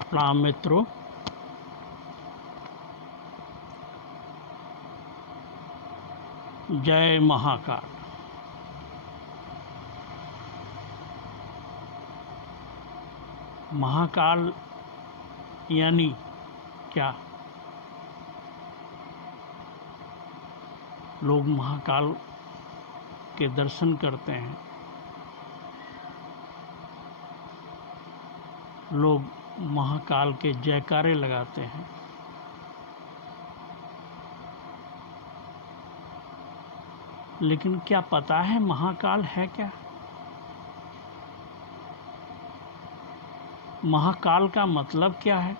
प्रणाम मित्रों। जय महाकाल। महाकाल यानी क्या? लोग महाकाल के दर्शन करते हैं, लोग महाकाल के जयकारे लगाते हैं, लेकिन क्या पता है महाकाल है क्या? महाकाल का मतलब क्या है?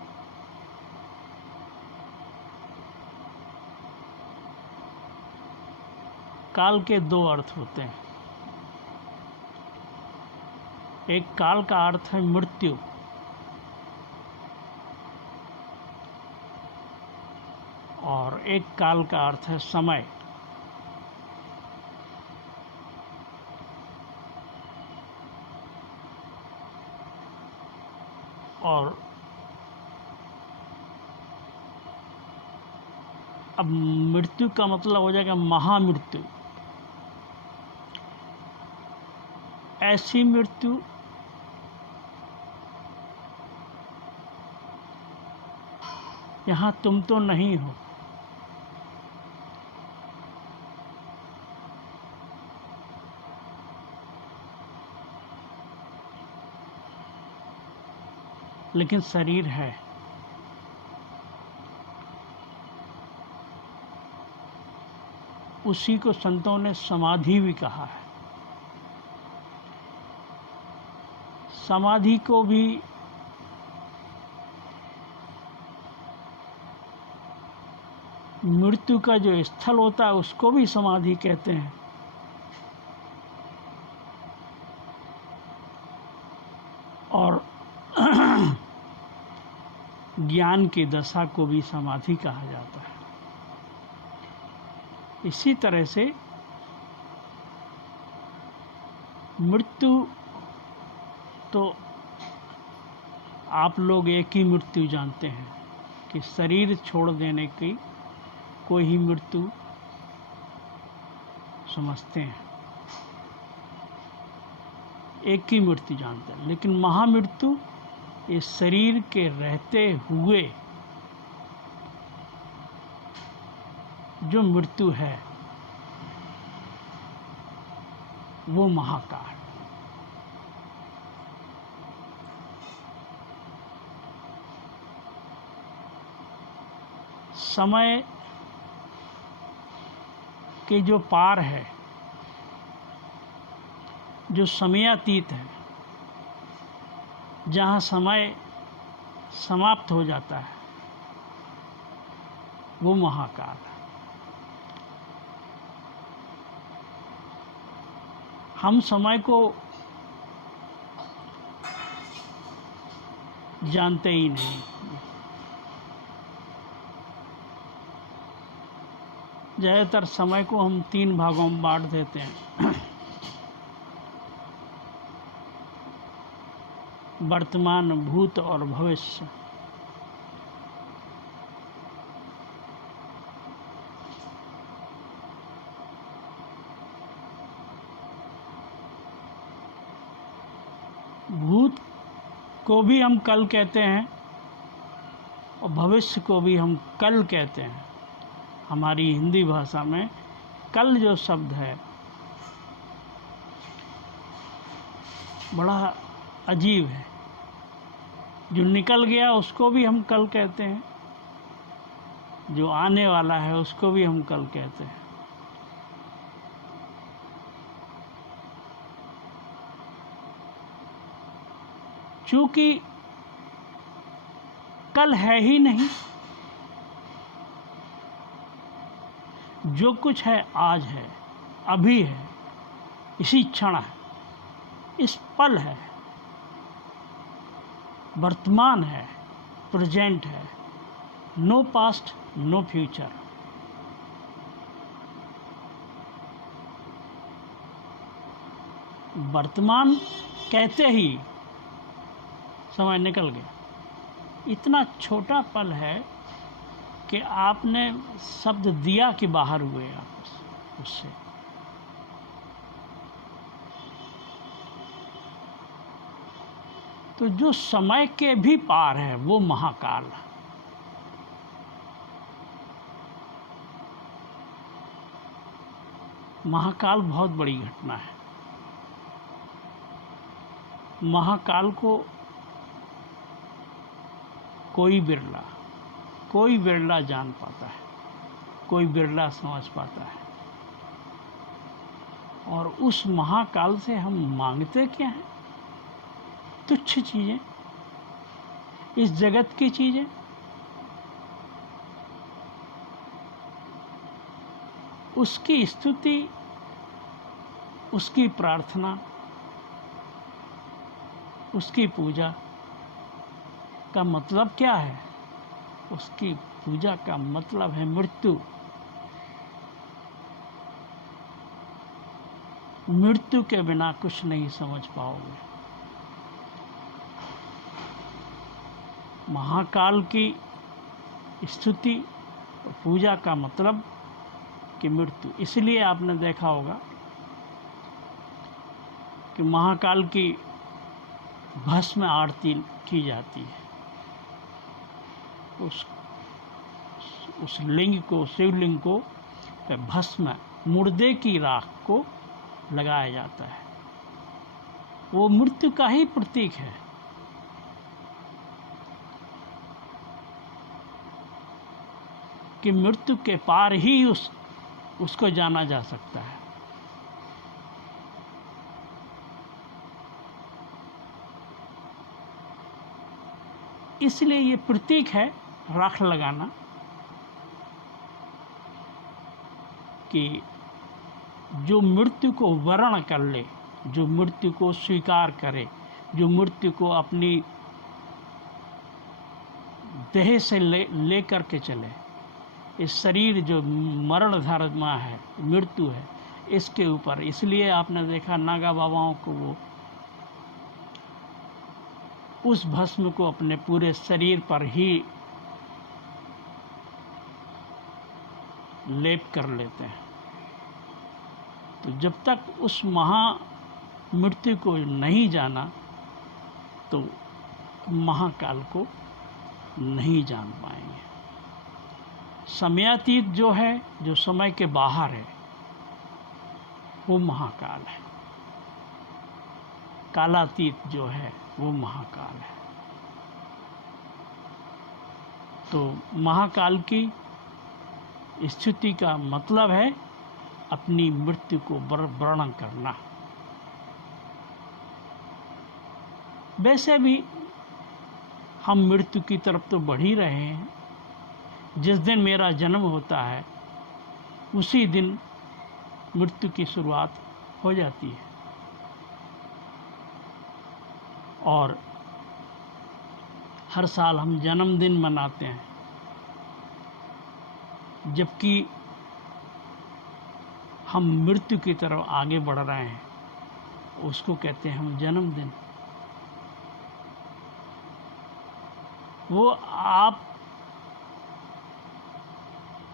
काल के दो अर्थ होते हैं। एक काल का अर्थ है मृत्यु, और एक काल का अर्थ है समय। और अब मृत्यु का मतलब हो जाएगा महामृत्यु। ऐसी मृत्यु यहाँ तुम तो नहीं हो, लेकिन शरीर है। उसी को संतों ने समाधि भी कहा है। समाधि को भी मृत्यु का जो स्थल होता है उसको भी समाधि कहते हैं। और ज्ञान की दशा को भी समाधि कहा जाता है। इसी तरह से मृत्यु तो आप लोग एक ही मृत्यु जानते हैं कि शरीर छोड़ देने की कोई ही मृत्यु समझते हैं, एक ही मृत्यु जानते हैं। लेकिन महामृत्यु इस शरीर के रहते हुए जो मृत्यु है वो महाकाल। समय के जो पार है, जो समयातीत है, जहाँ समय समाप्त हो जाता है, वो महाकाल है। हम समय को जानते ही नहीं। ज़्यादातर समय को हम 3 भागों में बांट देते हैं। वर्तमान, भूत और भविष्य। भूत को भी हम कल कहते हैं और भविष्य को भी हम कल कहते हैं। हमारी हिंदी भाषा में कल जो शब्द है बड़ा अजीब है। जो निकल गया उसको भी हम कल कहते हैं, जो आने वाला है उसको भी हम कल कहते हैं। चूंकि कल है ही नहीं, जो कुछ है आज है, अभी है, इसी क्षण है, इस पल है, वर्तमान है, प्रेजेंट है। No past, no future. वर्तमान कहते ही समय निकल गया। इतना छोटा पल है कि आपने शब्द दिया कि बाहर हुए आप उससे। तो जो समय के भी पार है वो महाकाल है। महाकाल बहुत बड़ी घटना है। महाकाल को कोई बिरला जान पाता है, कोई बिरला समझ पाता है। और उस महाकाल से हम मांगते क्या हैं? तुच्छ चीजें, इस जगत की चीजें। उसकी स्तुति, उसकी प्रार्थना, उसकी पूजा का मतलब क्या है? उसकी पूजा का मतलब है मृत्यु। मृत्यु के बिना कुछ नहीं समझ पाओगे। महाकाल की स्तुति और पूजा का मतलब कि मृत्यु। इसलिए आपने देखा होगा कि महाकाल की भस्म आरती की जाती है। उस लिंग को, शिवलिंग को भस्म, मुर्दे की राख को लगाया जाता है। वो मृत्यु का ही प्रतीक है। कि मृत्यु के पार ही उसको जाना जा सकता है। इसलिए ये प्रतीक है राख लगाना कि जो मृत्यु को वरण कर ले, जो मृत्यु को स्वीकार करे, जो मृत्यु को अपनी देह से ले करके चले। इस शरीर जो मरण धर्मा है, मृत्यु है, इसके ऊपर। इसलिए आपने देखा नागा बाबाओं को वो उस भस्म को अपने पूरे शरीर पर ही लेप कर लेते हैं। तो जब तक उस महा मृत्यु को नहीं जाना तो महाकाल को नहीं जान पाएंगे। समयातीत जो है, जो समय के बाहर है, वो महाकाल है। कालातीत जो है वो महाकाल है। तो महाकाल की स्तुति का मतलब है अपनी मृत्यु को वर्णन करना। वैसे भी हम मृत्यु की तरफ तो बढ़ ही रहे हैं। जिस दिन मेरा जन्म होता है उसी दिन मृत्यु की शुरुआत हो जाती है। और हर साल हम जन्मदिन मनाते हैं, जबकि हम मृत्यु की तरफ आगे बढ़ रहे हैं, उसको कहते हैं हम जन्मदिन। वो आप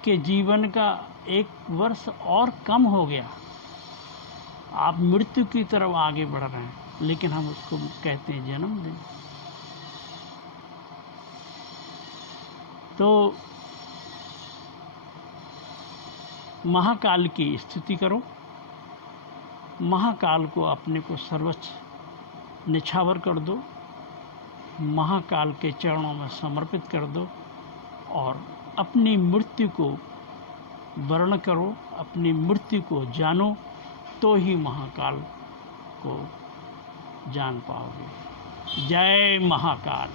के जीवन का एक वर्ष और कम हो गया। आप मृत्यु की तरफ आगे बढ़ रहे हैं, लेकिन हम उसको कहते हैं जन्मदिन। तो महाकाल की स्तुति करो, महाकाल को अपने को सर्वोच्च निछावर कर दो, महाकाल के चरणों में समर्पित कर दो और अपनी मृत्यु को वर्ण करो, अपनी मृत्यु को जानो, तो ही महाकाल को जान पाओगे। जय महाकाल।